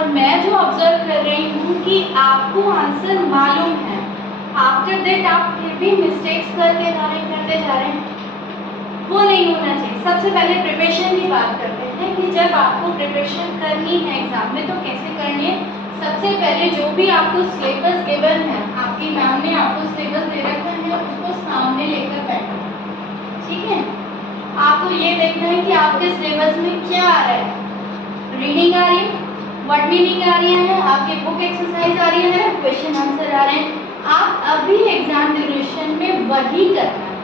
और मैं जो ऑब्जर्व कर रही हूँ कि आपको आंसर मालूम है, आफ्टर दैट आप फिर भी मिस्टेक्स करते जा रहे हैं, वो नहीं होना चाहिए। सबसे पहले प्रिपरेशन की बात करते हैं कि जब आपको प्रिपरेशन करनी है एग्जाम में तो कैसे करनी है। सबसे पहले जो भी आपको सिलेबस गिवन है, आपकी मैम ने आपको सिलेबस दे रखा है, उसको सामने लेकर बैठना है, ठीक है। आपको ये देखना है कि आपके सिलेबस में क्या आ रहा है, रीडिंग आ रही है, वर्ड मीनिंग आ रही है, आपके बुक एक्सरसाइज आ रही है, क्वेश्चन आंसर आ रहे हैं। आप अभी एग्जाम ड्यूरेशन में वही करना है।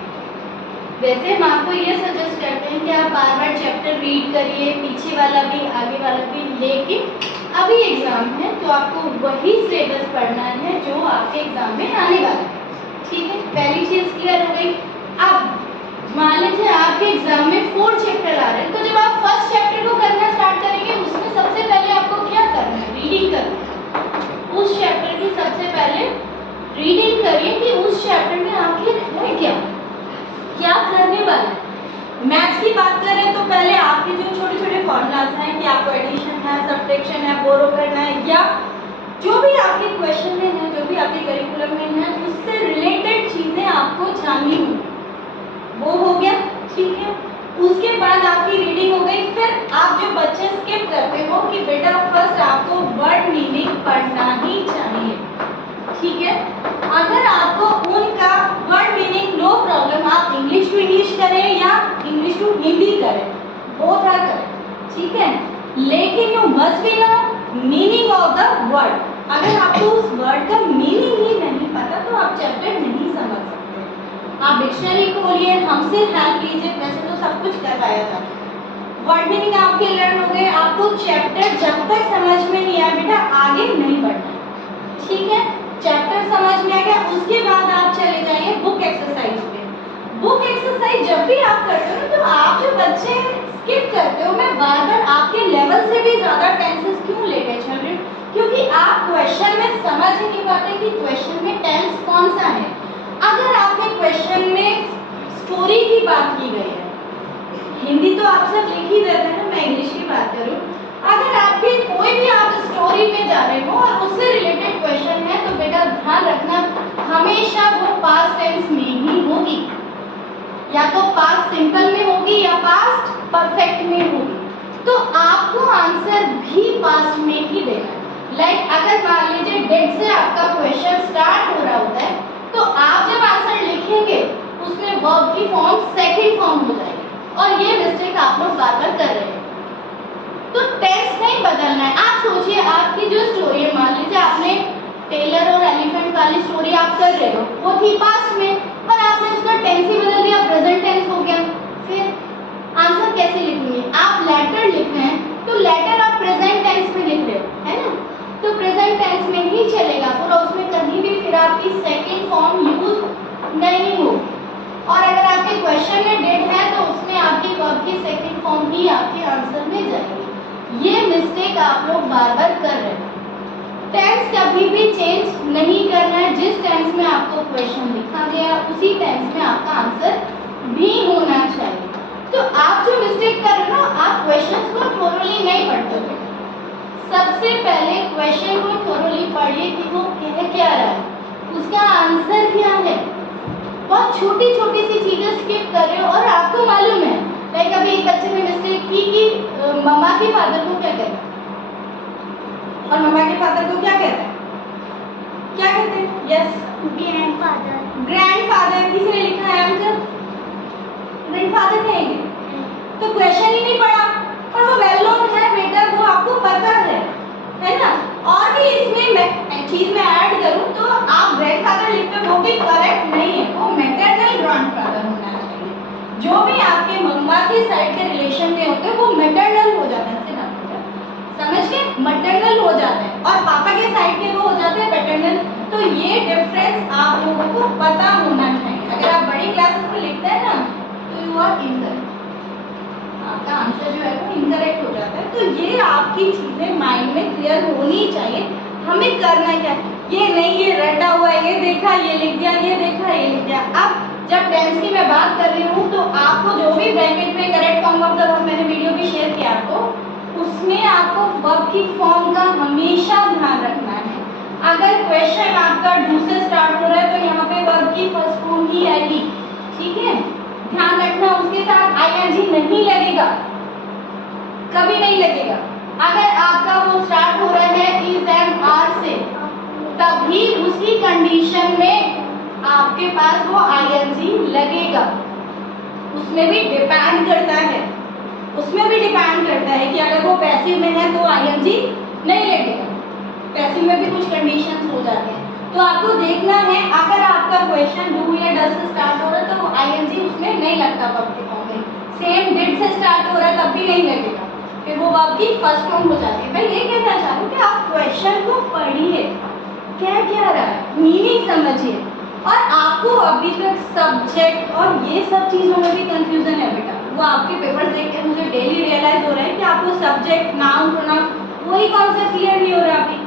वैसे हम आपको ये सजेस्ट करते हैं कि आप बार बार चैप्टर रीड करिए, पीछे वाला भी आगे वाला भी, लेकिन अभी एग्जाम है तो आपको वही सिलेबस पढ़ना है जो आपके एग्जाम में आने वाला है, ठीक है। पहली चीज क्लियर हो गई। अब मान लीजिए आपके एग्जाम में 4 चैप्टर आ रहे हैं, तो जब आप फर्स्ट चैप्टर को करना स्टार्ट करेंगे उसमें सबसे पहले आपको क्या करना है, रीडिंग करना है। उस चैप्टर की सबसे पहले रीडिंग करिए कि उस चैप्टर में आखिर है क्या करने वाला है। मैथ्स की बात करें तो पहले आपके जो छोटे छोटे फॉर्मूलाज हैं कि आपको एडिशन है, सब्ट्रैक्शन है, बोरो करना है, या जो भी आपके क्वेश्चन में है, जो भी आपके करिकुलम में है, उससे रिलेटेड चीजें आपको जाननी होंगी, वो हो गया, ठीक है। उसके बाद आपकी रीडिंग हो गई। फिर आप जो बच्चे स्किप करते हो कि बेटा फर्स्ट आपको वर्ड मीनिंग पढ़ना ही चाहिए, ठीक है। अगर आपको उनका वर्ड मीनिंग नो प्रॉब्लम, आप इंग्लिश टू इंग्लिश करें या इंग्लिश टू हिंदी करें, बोथ आर करें, ठीक है, लेकिन you must be know meaning of the word. अगर आपको उस वर्ड का मीनिंग ही नहीं पता तो आप चैप्टर नहीं समझ सकते। आप डिक्शनरी खोलिए, हमसे हेल्प लीजिए, वैसे तो सब कुछ करवाया था। वर्ड मीनिंग आपके लर्न हो गए, आपको चैप्टर जब तक समझ में नहीं आया बेटा आगे नहीं बढ़ना, ठीक है। चैप्टर समझ में आ गया, उसके बाद आप चले जाइए बुक एक्सरसाइज पे। बुक एक्सरसाइज जब भी आप करते हो तो आप जो बच्चे स्किप करते हो, मैं बार बार आपके लेवल से भी ज्यादा टेंसेस क्यों लेके चल रही हूँ, क्योंकि आप क्वेश्चन में समझ ही नहीं पाते कि क्वेश्चन में टेंस कौन सा है। अगर आपके क्वेश्चन में स्टोरी की बात की गई है, हिंदी तो आप सब लिख ही देते हैं, मैं इंग्लिश की बात करूँ, अगर आपकी कोई भी आप स्टोरी पे जा रहे हो और उससे रिलेटेड क्वेश्चन है तो बेटा ध्यान रखना हमेशा वो पास्ट टेंस में ही होगी, या तो पास्ट सिंपल में होगी या पास्ट परफेक्ट में होगी, तो आपको आंसर भी पास्ट में ही देना है। लाइक अगर मान लीजिए डेट से आपका क्वेश्चन स्टार्ट हो रहा होता है तो आप जब आंसर लिखेंगे उसमें वर्ब की फॉर्म सेकंड फॉर्म हो जाएगी, और ये मिस्टेक आप लोग बार बार कर रहे हैं। तो टेंस नहीं बदलना है। आप सोचिए आपकी जो स्टोरी है, मान लीजिए आपने टेलर और एलिफेंट वाली स्टोरी आप कर रहे हो, वो थी पास्ट में और आपने उसका टेंस ही बदल दिया, प्रेजेंट टेंस हो गया, फिर आंसर कैसे लिखेंगे। आप लेटर लिख रहे हैं तो लेटर आप प्रेजेंट टेंस में लिख रहे हो, है ना, तो प्रेजेंट टेंस में ही चलेगा पूरा, उसमें कहीं भी फिर आपकी सेकेंड फॉर्म यूज नहीं हो। और अगर आपके क्वेश्चन में डेट है तो उसमें आपकी वर्ब की सेकेंड फॉर्म ही आपके आंसर में जाएगी। ये मिस्टेक आप लोग बार बार कर रहे हैं। टेंस कभी भी चेंज नहीं करना है, जिस टेंस में आपको क्वेश्चन लिखा गया उसी टेंस में आपका आंसर भी होना चाहिए। तो आप जो मिस्टेक कर रहे हो ना, आप क्वेश्चंस को थोरोली नहीं पढ़ते हो। सबसे पहले क्वेश्चन को थोरोली पढ़िए कि वो कह क्या रहा है, उसका आंसर क्या है। बहुत छोटी छोटी सी चीजें स्किप कर रहे हो और आपको मालूम है, लाइक अभी एक बच्चे ने मिस्टेक की कि मम्मा के फादर को क्या कहते हैं और मम्मा के फादर को क्या कहते हैं, क्या कहते हैं, यस ग्रैंडफादर। ग्रैंडफादर। किसी ने लिखा है आंसर, ग्रैंडफादर कहेंगे, तो क्वेश्चन ही नहीं पढ़ा, और वो वेल नोन है बेटा, वो आपको पता है ना। और भी इसमें चीज में ऐड करूं तो आप ग्रैंडफादर लिखते हो वो भी करेक्ट नहीं है, वो मैटरनल ग्रैंडफादर होना चाहिए। जो भी आपके मम्मा के साइड के रिलेशन में होते हैं वो मैटरनल हो जाता है, समझ गए, मैटरनल हो जाते हैं, और पापा के साइड के वो हो जाते हैं पैटर्नल। तो ये डिफरेंस आप लोगों को पता होना चाहिए। अगर आप बड़ी क्लासेस में लिखते हैं ना तो यू आर इनकरेक्ट, आपका आंसर जो है वो इनकरेक्ट हो जाता है। तो ये आपकी चीजें माइंड में क्लियर होनी चाहिए। हमें करना क्या है, ये नहीं ये रटा हुआ है, ये देखा ये लिख दिया, ये देखा ये लिख दिया। अब जब टेंस की मैं बात कर रही हूँ तो आपको जो भी ब्रैकेट में correct form of the verb मैंने वीडियो भी शेयर किया आपको, उसमें आपको वर्ब की फॉर्म का हमेशा ध्यान रखना है, अगर क्वेश्चन आपका डू से स्टार्ट हो रहा है तो यहाँ पे वर्ब की फर्स्ट फॉर्म ही आएगी, ठीक है, ध्यान रखना। उसके साथ आईएनजी नहीं लगेगा, कभी नहीं लगेगा। अगर आपका वो स्टार्ट हो रहा है इज एंड आर से, तभी उसी कंडीशन में आपके पास वो आईएनजी लगेगा। उसमें भी डिपेंड करता है, उसमें भी डिपेंड करता है कि अगर वो पैसिव में है तो आईएनजी नहीं लगेगा, पैसिव में भी कुछ कंडीशंस हो जाते हैं। तो आपको देखना है, अगर आपका क्वेश्चन डू या डज से स्टार्ट हो रहा है तो आईएनजी उसमें नहीं लगता वर्ब के फॉर्म में। सेम डिड से स्टार्ट हो रहा है तब भी नहीं लगेगा, फिर वो वर्ब की फर्स्ट फॉर्म हो जाती है। मैं ये कहना चाह रही हूँ कि आप क्वेश्चन को पढ़िए, क्या क्या रहा है, मीनिंग समझिए। और आपको अभी तक सब्जेक्ट और ये सब चीज़ों में भी कंफ्यूजन है बेटा, वो आपके पेपर्स देख के मुझे डेली रियलाइज हो रहा है कि आपको सब्जेक्ट, नाउन, प्रोनाउन वही कॉन्सेप्ट क्लियर नहीं हो रहा अभी।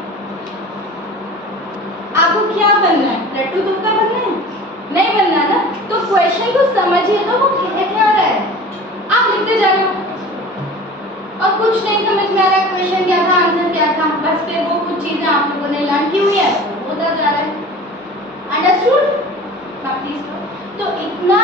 आपको क्या बनना है, लट्टू तुक्का बनना है? नहीं बनना ना, तो क्वेश्चन को समझिए तो वो क्या रहा है, आप लिखते जा रहे हो और कुछ नहीं समझ में आ रहा है क्वेश्चन क्या था, आंसर क्या था, बस फिर वो कुछ चीजें आप लोगों ने लर्न की हुई है होता जा रहा है। अंडरस्टूड? प्लीज तो इतना